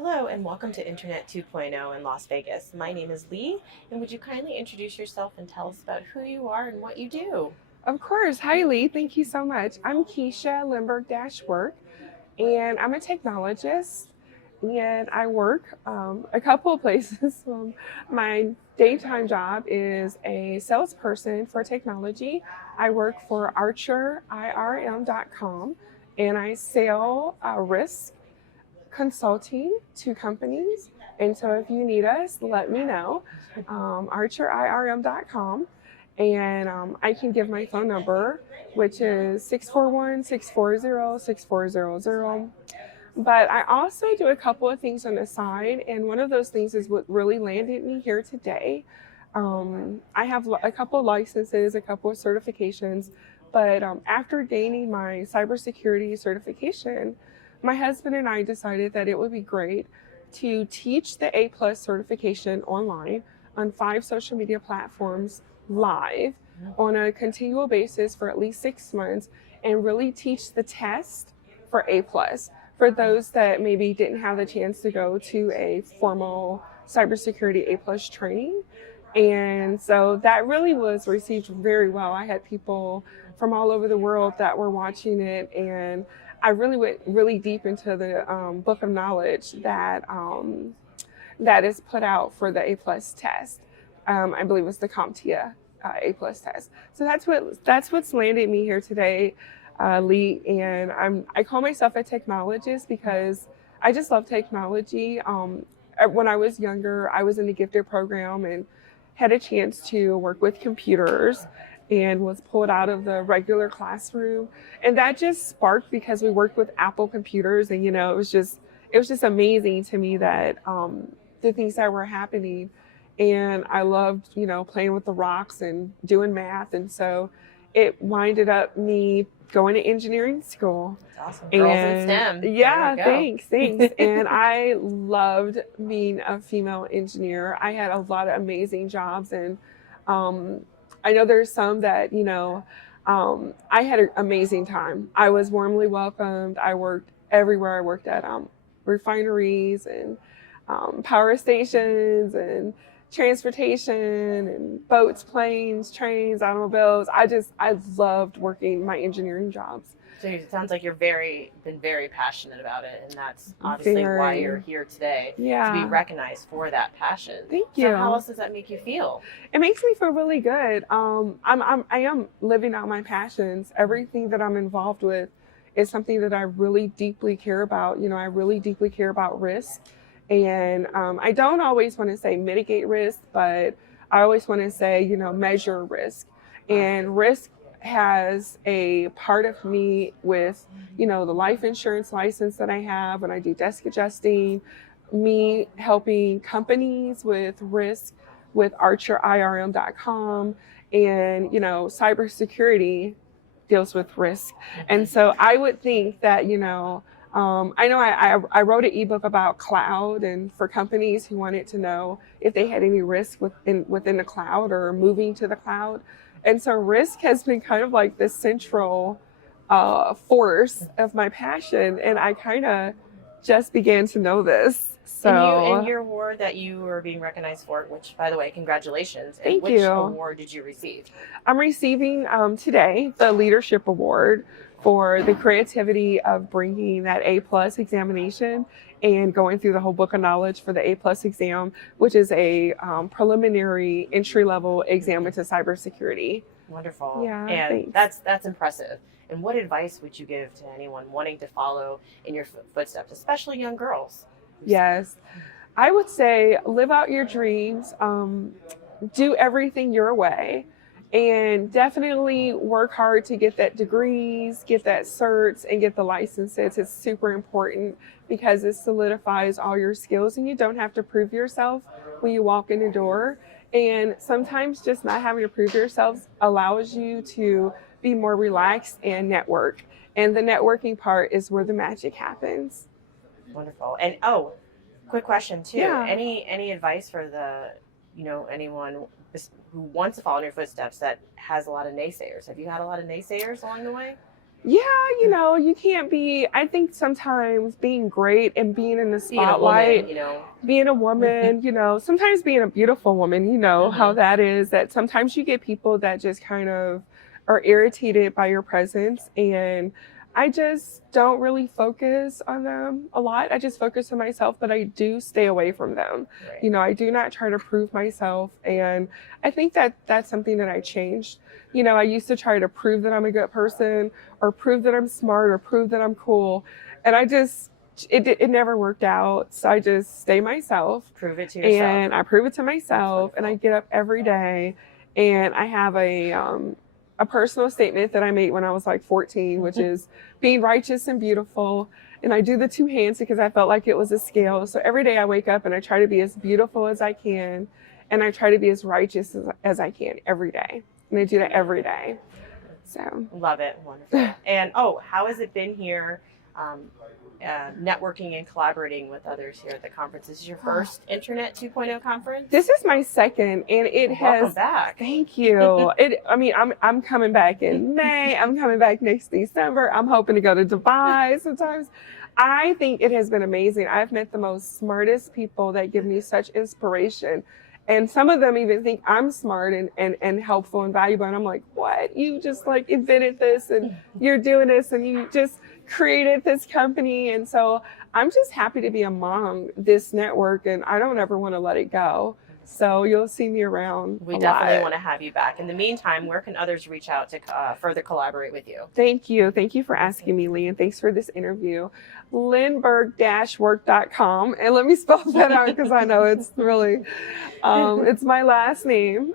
Hello and welcome to Internet 2.0 in Las Vegas. My name is Lee, and would you kindly introduce yourself and tell us about who you are and what you do? Of course. Hi, Lee. Thank you so much. I'm Kesha Lindbergdashwork, and I'm a technologist, and I work a couple of places. My daytime job is a salesperson for technology. I work for archerirm.com, and I sell risk consulting to companies. And so if you need us, let me know. archerirm.com. And I can give my phone number, which is 641-640-6400. But I also do a couple of things on the side. And one of those things is what really landed me here today. I have a couple of licenses, a couple of certifications. But after gaining my cybersecurity certification, my husband and I decided that it would be great to teach the A plus certification online on 5 social media platforms live on a continual basis for at least 6 months and really teach the test for A plus for those that maybe didn't have the chance to go to a formal cybersecurity A plus training. And so that really was received very well. I had people from all over the world that were watching it, and I really went really deep into the book of knowledge that is put out for the A plus test. I believe it's the CompTIA A plus test. So that's what's landed me here today, Lee. And I call myself a technologist because I just love technology. When I was younger, I was in the gifted program and had a chance to work with computers and was pulled out of the regular classroom. And that just sparked because we worked with Apple computers, and it was just amazing to me that the things that were happening. And I loved, playing with the rocks and doing math. And so it winded up me going to engineering school. That's awesome. Girls in STEM. Yeah, thanks. And I loved being a female engineer. I had a lot of amazing jobs, and I know there's some that, I had an amazing time. I was warmly welcomed. I worked everywhere. I worked at refineries and power stations and transportation and boats, planes, trains, automobiles. I loved working my engineering jobs. So it sounds like you've been very passionate about it, and that's obviously why you're here today, to be recognized for that passion. Thank you. So how else does that make you feel? It makes me feel really good. I am living out my passions. Everything that I'm involved with is something that I really deeply care about. I really deeply care about risk. And I don't always want to say mitigate risk, but I always want to say, measure risk. And risk has a part of me with, the life insurance license that I have when I do desk adjusting, me helping companies with risk with archerirm.com, and, cybersecurity deals with risk. And so I would think that, I know I wrote an ebook about cloud, and for companies who wanted to know if they had any risk within the cloud or moving to the cloud. And so risk has been kind of like this central force of my passion, and I kind of just began to know this. So and your award that you were being recognized for, which, by the way, congratulations. Thank you. Which award did you receive? I'm receiving today the Leadership Award for the creativity of bringing that A plus examination and going through the whole book of knowledge for the A plus exam, which is a preliminary entry level exam into cybersecurity. Wonderful. Yeah, and thanks. that's impressive. And what advice would you give to anyone wanting to follow in your footsteps, especially young girls? Yes, I would say live out your dreams, do everything your way, and definitely work hard to get that degrees, get that certs, and get the licenses. It's super important because it solidifies all your skills, and you don't have to prove yourself when you walk in the door. And sometimes just not having to prove yourself allows you to be more relaxed and network. And the networking part is where the magic happens. Wonderful. And quick question too. Yeah. Any advice for anyone who wants to follow in your footsteps that has a lot of naysayers? Have you had a lot of naysayers along the way? Yeah, you can't be, I think sometimes being great and being in the Being a spotlight, woman, you know. being a woman, sometimes being a beautiful woman, how that is, that sometimes you get people that just kind of are irritated by your presence. And I just don't really focus on them a lot. I just focus on myself, but I do stay away from them. Right. I do not try to prove myself. And I think that that's something that I changed. I used to try to prove that I'm a good person or prove that I'm smart or prove that I'm cool. And it never worked out. So I just stay myself. Prove it to yourself. And I prove it to myself. And I get up every day and I have a personal statement that I made when I was like 14, which is being righteous and beautiful. And I do the two hands because I felt like it was a scale. So every day I wake up and I try to be as beautiful as I can. And I try to be as righteous as I can every day. And I do that every day. So love it. Wonderful. And how has it been here networking and collaborating with others here at the conference? This is your first Internet 2.0 conference? This is my second, and it has. Welcome back. Thank you. I'm coming back in May. I'm coming back next December. I'm hoping to go to Dubai sometimes. I think it has been amazing. I've met the most smartest people that give me such inspiration. And some of them even think I'm smart and helpful and valuable. And I'm like, what? You just like invented this and you're doing this and you just created this company. And so I'm just happy to be among this network and I don't ever want to let it go. So you'll see me around. We definitely want to have you back. In the meantime, where can others reach out to further collaborate with you? Thank you. Thank you for asking me, Lee, and thanks for this interview. Lindbergdashwork.com. And let me spell that out because I know it's really, it's my last name,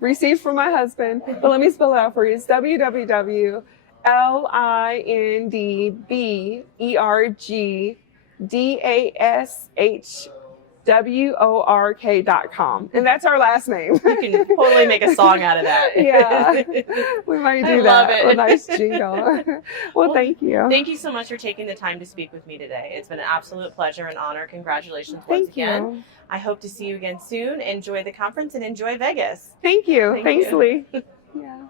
received from my husband. But let me spell it out for you. It's www.Lindbergdashwork.com. And that's our last name. You can totally make a song out of that. Yeah, we might do that. Love it. A nice jingle. Well, thank you. Thank you so much for taking the time to speak with me today. It's been an absolute pleasure and honor. Congratulations once again. You. I hope to see you again soon. Enjoy the conference and enjoy Vegas. Thanks, you. Lee. Yeah.